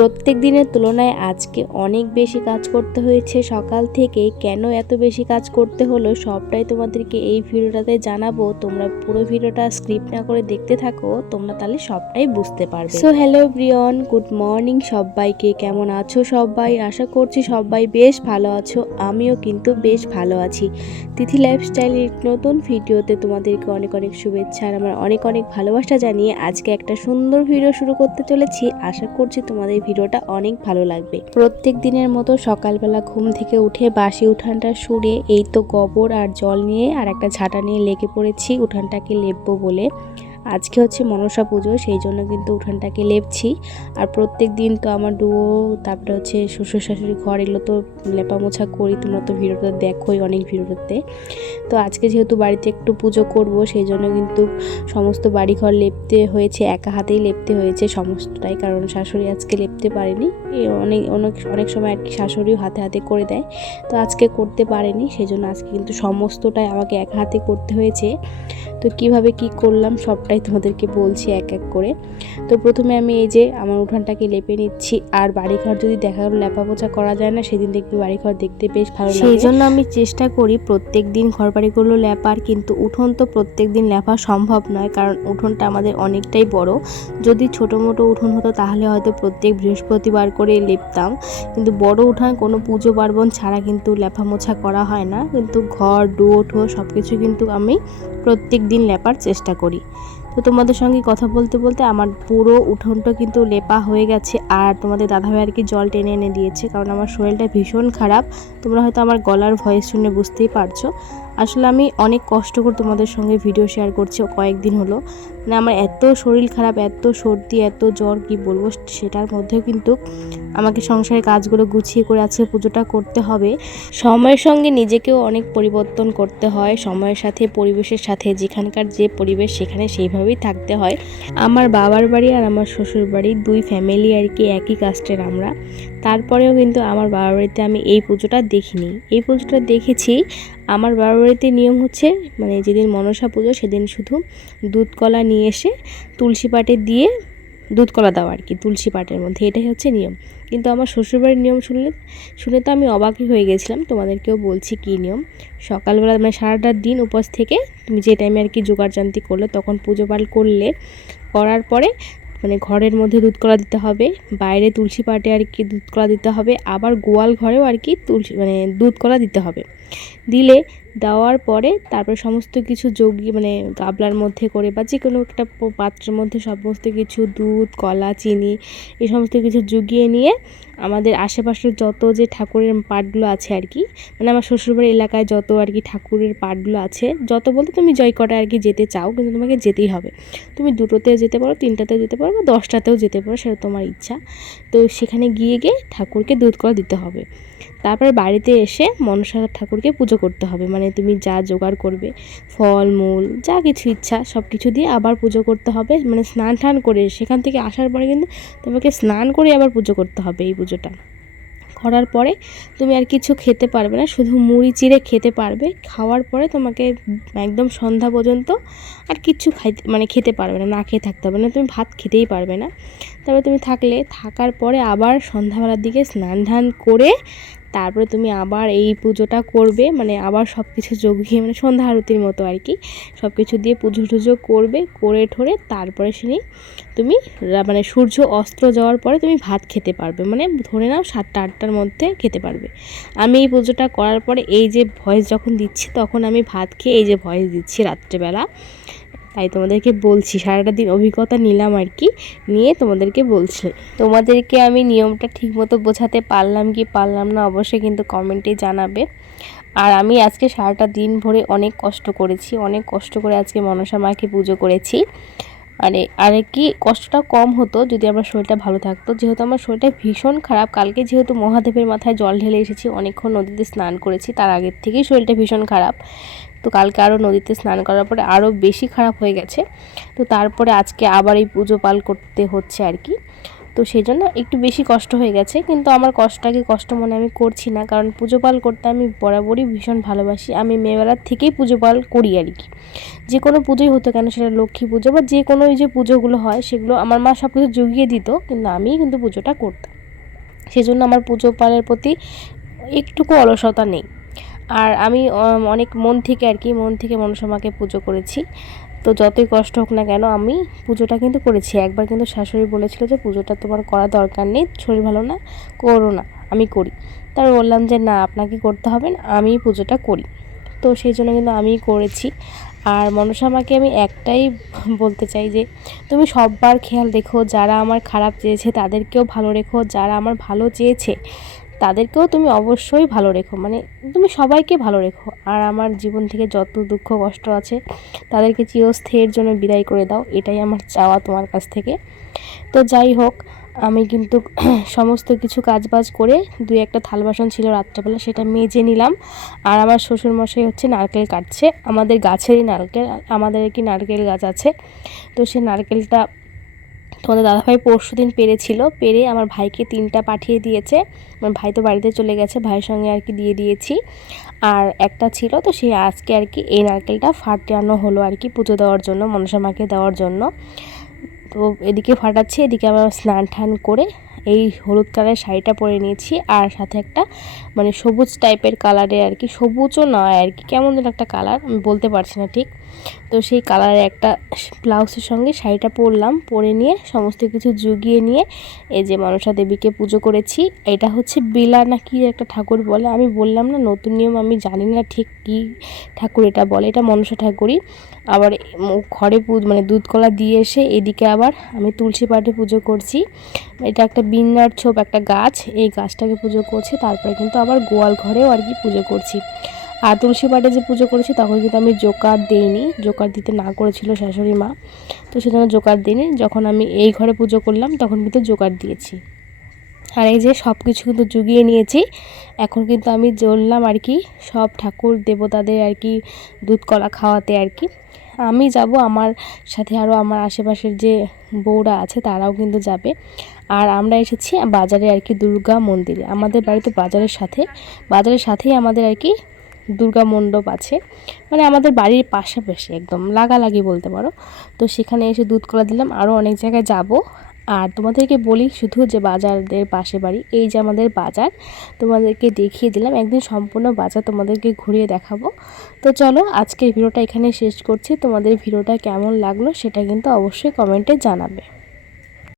প্রত্যেক দিনের তুলনায় আজকে অনেক বেশি কাজ করতে হয়েছে সকাল থেকে। কেন এত বেশি কাজ করতে হলো সবটাই তোমাদেরকে এই ভিডিওটাতে জানাবো। তোমরা পুরো ভিডিওটা স্কিপ না করে দেখতে থাকো, তোমরা তাহলে সবটাই বুঝতে পারবে। So hello Brian, good morning সবাইকে। কেমন আছো সবাই? আশা করছি সবাই বেশ ভালো আছো। আমিও কিন্তু বেশ ভালো আছি। তিথি লাইফস্টাইলের নতুন ভিডিওতে তোমাদেরকে অনেক অনেক শুভেচ্ছা আর আমার অনেক অনেক ভালোবাসা জানিয়ে আজকে একটা সুন্দর ভিডিও শুরু করতে চলেছি। আশা করছি তোমাদের ভিডিওটা অনেক ভালো লাগবে। প্রত্যেক দিনের মতো সকালবেলা ঘুম থেকে উঠে বাসি উঠানটা সরিয়ে এই তো গোবর আর জল নিয়ে আর একটা ঝাঁটা নিয়ে লেগে পড়েছি উঠানটাকে লেপবো বলে। আজকে হচ্ছে মনসা পুজো, সেই জন্য কিন্তু উঠানটাকে লেপছি। আর প্রত্যেক দিন তো আমার ডুয়ো, তারপরে হচ্ছে শ্বশুর শাশুড়ি ঘর, এগুলো তো লেপা মোছা করি। তোমরা তো ভিডিওটা দেখোই অনেক ভিডিওতে। তো আজকে যেহেতু বাড়িতে একটু পুজো করব, সেই জন্য কিন্তু সমস্ত বাড়িঘর লেপতে হয়েছে, একা হাতেই লেপতে হয়েছে সমস্তটাই, কারণ শাশুড়ি আজকে লেপতে পারেনি। অনেক সময় আর কি শাশুড়িও হাতে হাতে করে দেয়, তো আজকে করতে পারেনি, সেই জন্য আজকে কিন্তু সমস্তটাই আমাকে একা হাতে করতে হয়েছে। তো কিভাবে কি করলাম সবটাই তোমাদেরকে বলছি এক এক করে। তো প্রথমে আমি এই যে আমার উঠানটাকে লেপে নিচ্ছি। আর বাড়িঘর যদি দেখা গেলো লেপা পোছা করা যায় না, সেদিন দেখবি বাড়িঘর দেখতে বেশ ভালো লাগে। সেই জন্য আমি চেষ্টা করি প্রত্যেক দিন ঘর বাড়িগুলো লেপার, কিন্তু উঠোন তো প্রত্যেক দিন লেপা সম্ভব নয়, কারণ উঠোনটা আমাদের অনেকটাই বড়। যদি ছোটো মোটো উঠোন হতো তাহলে হয়তো প্রত্যেক বৃহস্পতিবার করে লেপতাম, কিন্তু বড় উঠান কোনো পুজো পার্বণ ছাড়া কিন্তু লেপা মোছা করা হয় না। কিন্তু ঘর ডুয়ো সব কিছু কিন্তু আমি প্রত্যেক দিন লেপার চেষ্টা করি। তো তোমাদের সঙ্গে কথা বলতে বলতে আমার পুরো উঠোনটা কিন্তু লেপা হয়ে গেছে। আর তোমাদের দাদাভাই আর কি জল টেনে এনে দিয়েছে, কারণ আমার শরীরটা ভীষণ খারাপ। তোমরা হয়তো আমার গলার ভয়েস শুনে বুঝতেই পারছো। আসলে আমি অনেক কষ্ট করে তোমাদের সঙ্গে ভিডিও শেয়ার করছি কয়েকদিন হলো। মানে আমার এত শরীর খারাপ, এত সর্দি, এত জ্বর, কি বলবো। সেটার মধ্যেও কিন্তু আমাকে সংসারের কাজগুলো গুছিয়ে করে আজকে পুজোটা করতে হবে। সময়ের সঙ্গে নিজেকেও অনেক পরিবর্তন করতে হয়, সময়ের সাথে পরিবেশের সাথে, যেখানকার যে পরিবেশ সেখানে সেইভাবেই থাকতে হয়। আমার বাবার বাড়ি আর আমার শ্বশুর বাড়ি দুই ফ্যামিলি আর কি একই কাস্টের আমরা। তারপরেও কিন্তু আমার বাবার বাড়িতে আমি এই পুজোটা দেখিনি। এই পুজোটা দেখেছি আমার বাবার বাড়িতে নিয়ম হচ্ছে, মানে যেদিন মনসা পুজো সেদিন শুধু দুধ কলা নিয়ে এসে তুলসী পাটে দিয়ে দুধ কলা দেওয়া আর কি, তুলসী পাটের মধ্যে, এটাই হচ্ছে নিয়ম। কিন্তু আমার শ্বশুরবাড়ির নিয়ম শুনে তো আমি অবাকই হয়ে গেছিলাম। তোমাদেরকেও বলছি কী নিয়ম। সকালবেলা মানে সারাটা দিন উপোস থেকে তুমি যে টাইমে আর কি জোগাড়জান্তি করলে, তখন পুজো পাল করলে, করার পরে মানে ঘরের মধ্যে দুধ কলা দিতে হবে, বাইরে তুলসী পাটে আর কি দুধ কলা দিতে হবে, আবার গোয়াল ঘরেও আর কি মানে দুধ কলা দিতে হবে। দেওয়ার পরে তারপরে সমস্ত কিছু জগিয়ে, মানে গাবলার মধ্যে করে বা যে কোনো একটা পাত্রের মধ্যে সমস্ত কিছু দুধ, কলা, চিনি এই সমস্ত কিছু জুগিয়ে নিয়ে আমাদের আশেপাশের যত যে ঠাকুরের পাটগুলো আছে আর কি, মানে আমার শ্বশুরবাড়ির এলাকায় যত আর কি ঠাকুরের পাটগুলো আছে, যত বলতে তুমি জয় কটা আর কি যেতে চাও, কিন্তু তোমাকে যেতেই হবে। তুমি দুটোতেও যেতে পারো, তিনটাতেও যেতে পারো, বা 10টাতেও যেতে পারো, সেটা তোমার ইচ্ছা। তো সেখানে গিয়ে ঠাকুরকে দুধ কলা দিতে হবে। তারপরে বাড়িতে এসে মনসা ঠাকুরকে পুজো করতে হবে। মানে তুমি যা জোগাড় করবে, ফল মূল যা কিছু ইচ্ছা সব কিছু দিয়ে আবার পুজো করতে হবে। মানে স্নান টান করে সেখান থেকে আসার পরে কিন্তু তোমাকে স্নান করে আবার পুজো করতে হবে। এই পুজোটা করার পরে তুমি আর কিছু খেতে পারবে না, শুধু মুড়ি চিড়ে খেতে পারবে। খাওয়ার পরে তোমাকে একদম সন্ধ্যা পর্যন্ত আর কিচ্ছু খেতে পারবে না, না খেয়ে থাকতে হবে না, তুমি ভাত খেতেই পারবে না। তারপরে তুমি থাকার পরে আবার সন্ধ্যাবেলার দিকে স্নান ধান করে তারপরে তুমি আবার এই পুজোটা করবে। মানে আবার সব কিছু জগিয়ে, মানে সন্ধ্যা আরতির মতো আর কি, সব কিছু দিয়ে পুজো টুজো করবে, করে ঠোরে তারপরে তুমি মানে সূর্য অস্ত যাওয়ার পরে তুমি ভাত খেতে পারবে। মানে ধরে নাও 7টা-8টার মধ্যে খেতে পারবে। আমি এই পুজোটা করার পরে এই যে ভয়েস যখন দিচ্ছি, তখন আমি ভাত খেয়ে এই যে ভয়েস দিচ্ছি রাত্রেবেলা। তাই তোমাদেরকে বলছি, সারাটা দিন অভিজ্ঞতা নিলাম আর কি, নিয়ে তোমাদেরকে বলছি। তোমাদেরকে আমি নিয়মটা ঠিকমতো বোঝাতে পারলাম কি পারলাম না অবশ্যই কিন্তু কমেন্টে জানাবে। আর আমি আজকে সারাটা দিন ভরে অনেক কষ্ট করেছি, অনেক কষ্ট করে আজকে মনসা মাকে পুজো করেছি। আর কি কষ্টটা কম হতো যদি আমার শরীরটা ভালো থাকতো। যেহেতু আমার শরীরটা ভীষণ খারাপ, কালকে যেহেতু মহাদেবের মাথায় জল ঢেলে এসেছি, অনেকক্ষণ নদীতে স্নান করেছি, তার আগের থেকেই শরীরটা ভীষণ খারাপ। তো কালকে আরও নদীতে স্নান করার পরে আরও বেশি খারাপ হয়ে গেছে। তো তারপরে আজকে আবার এই পুজো পাল করতে হচ্ছে আর কি। তো সেই জন্য একটু বেশি কষ্ট হয়ে গেছে, কিন্তু আমার কষ্টটাকে কষ্ট মনে আমি করছি না, কারণ পুজো পাল করতে আমি বরাবরই ভীষণ ভালোবাসি। আমি মেয়েবেলার থেকেই পুজো পাল করি আর কি। যে কোনো পুজোই হতো কেন, সেটা লক্ষ্মী পুজো বা যে কোনো যে পুজোগুলো হয়, সেগুলো আমার মা সব কিছু জুগিয়ে দিত, কিন্তু আমিই কিন্তু পুজোটা করতাম। সেজন্য আমার পুজো পালের প্রতি একটুকু অলসতা নেই। আর আমি অনেক মন থেকে মনসা মাকে পুজো করেছি। তো যতই কষ্ট হোক না কেন আমি পুজোটা কিন্তু করেছি। একবার কিন্তু শাশুড়ি বলেছিল যে পুজোটা তোমার করা দরকার নেই, শরীর ভালো না, করো না, আমি করি। তারপর বললাম যে না, আপনাকে করতে হবে না, আমিই পুজোটা করি। তো সেই জন্য কিন্তু আমিই করেছি। আর মনসা মাকে আমি একটাই বলতে চাই যে তুমি সববার খেয়াল রেখো, যারা আমার খারাপ চেয়েছে তাদেরকেও ভালো রেখো, যারা আমার ভালো চেয়েছে তাদেরকেও তুমি অবশ্যই ভালো রেখো, মানে তুমি সবাইকে ভালো রেখো। আর আমার জীবন থেকে যত দুঃখ কষ্ট আছে তাদেরকে চিরস্থায়ীর জন্য বিদায় করে দাও, এটাই আমার চাওয়া তোমার কাছ থেকে। তো যাই হোক, আমি কিন্তু সমস্ত কিছু কাজবাজ করে দুই একটা থাল বাসন ছিল রাত্রেবেলা, সেটা মেজে নিলাম। আর আমার শ্বশুরমশাই হচ্ছে নারকেল কাটছে, আমাদের গাছেরই নারকেল, আমাদের কি নারকেল গাছ আছে। তো সেই নারকেলটা তোমাদের দাদাভাই পরশুদিন পেরেছিল, পেরে আমার ভাইকে 3টা পাঠিয়ে দিয়েছে। আমার ভাই তো বাড়িতে চলে গেছে, ভাইয়ের সঙ্গে আর কি দিয়ে দিয়েছি। আর একটা ছিল, তো সেই আজকে আর কি এই নারকেলটা ফাটানো হলো আর কি পুজো দেওয়ার জন্য, মনসা মাকে দেওয়ার জন্য। তো এদিকে ফাটাচ্ছি, এদিকে আবার স্নান টান করে এই হলুদ কালারের শাড়িটা পরে নিয়েছি। আর সাথে একটা মানে সবুজ টাইপের কালারের আর কি, সবুজও নয় আর কি, কেমন যেন একটা কালার, আমি বলতে পারছি না ঠিক। তো সেই কালারের একটা ব্লাউজের সঙ্গে শাড়িটা পরলাম, পরে নিয়ে সমস্ত কিছু জুগিয়ে নিয়ে এই যে মনসা দেবীকে পুজো করেছি। এটা হচ্ছে বিলা না কি একটা ঠাকুর বলে, আমি বললাম না নতুন নিয়ম, আমি জানি না ঠিক কি ঠাকুর এটা বলে, এটা মনসা ঠাকুরই। আবার ঘরে মানে দুধ কলা দিয়ে এসে এদিকে আবার আমি তুলসী পাটে পুজো করছি। এটা একটা বিন্যার ছোপ একটা গাছ, এই গাছটাকে পুজো করছি। তারপরে কিন্তু আবার গোয়াল ঘরেও আর কি পুজো করছি। আর তুলসী পাটে যে পুজো করেছি তখন কিন্তু আমি জোকার দিইনি, জোকার দিতে না করেছিল শাশুড়ি মা, তো সেজন্য জোকার দিইনি। যখন আমি এই ঘরে পুজো করলাম তখন কিন্তু জোকার দিয়েছি। আর এই যে সব কিছু কিন্তু জুগিয়ে নিয়েছি। এখন কিন্তু আমি জ্বললাম আর কি সব ঠাকুর দেবতাদের আর কি দুধ কলা খাওয়াতে আর কি। আমি যাব, আমার সাথে আরও আমার আশেপাশের যে বউরা আছে তারাও কিন্তু যাবে। আর আমরা এসেছি বাজারে আর কি, দুর্গা মন্দিরে। আমাদের বাড়িতে বাজারের সাথেই আমাদের আর কি দুর্গা মণ্ডপ আছে, মানে আমাদের বাড়ির পাশাপাশি একদম লাগালাগি বলতে পারো। তো সেখানে এসে দুধ কলা দিলাম, আরও অনেক জায়গায় যাব। আর তোমাদেরকে বলি শুধু যে বাজারের পাশে বাড়ি, এই যে আমাদের বাজার, তোমাদেরকে দেখিয়ে দিলাম, একদিন সম্পূর্ণ বাজার তোমাদেরকে ঘুরিয়ে দেখাবো। তো চলো আজকের ভিডিওটা এখানে শেষ করছি। তোমাদের ভিডিওটা কেমন লাগলো সেটা কিন্তু অবশ্যই কমেন্টে জানাবে।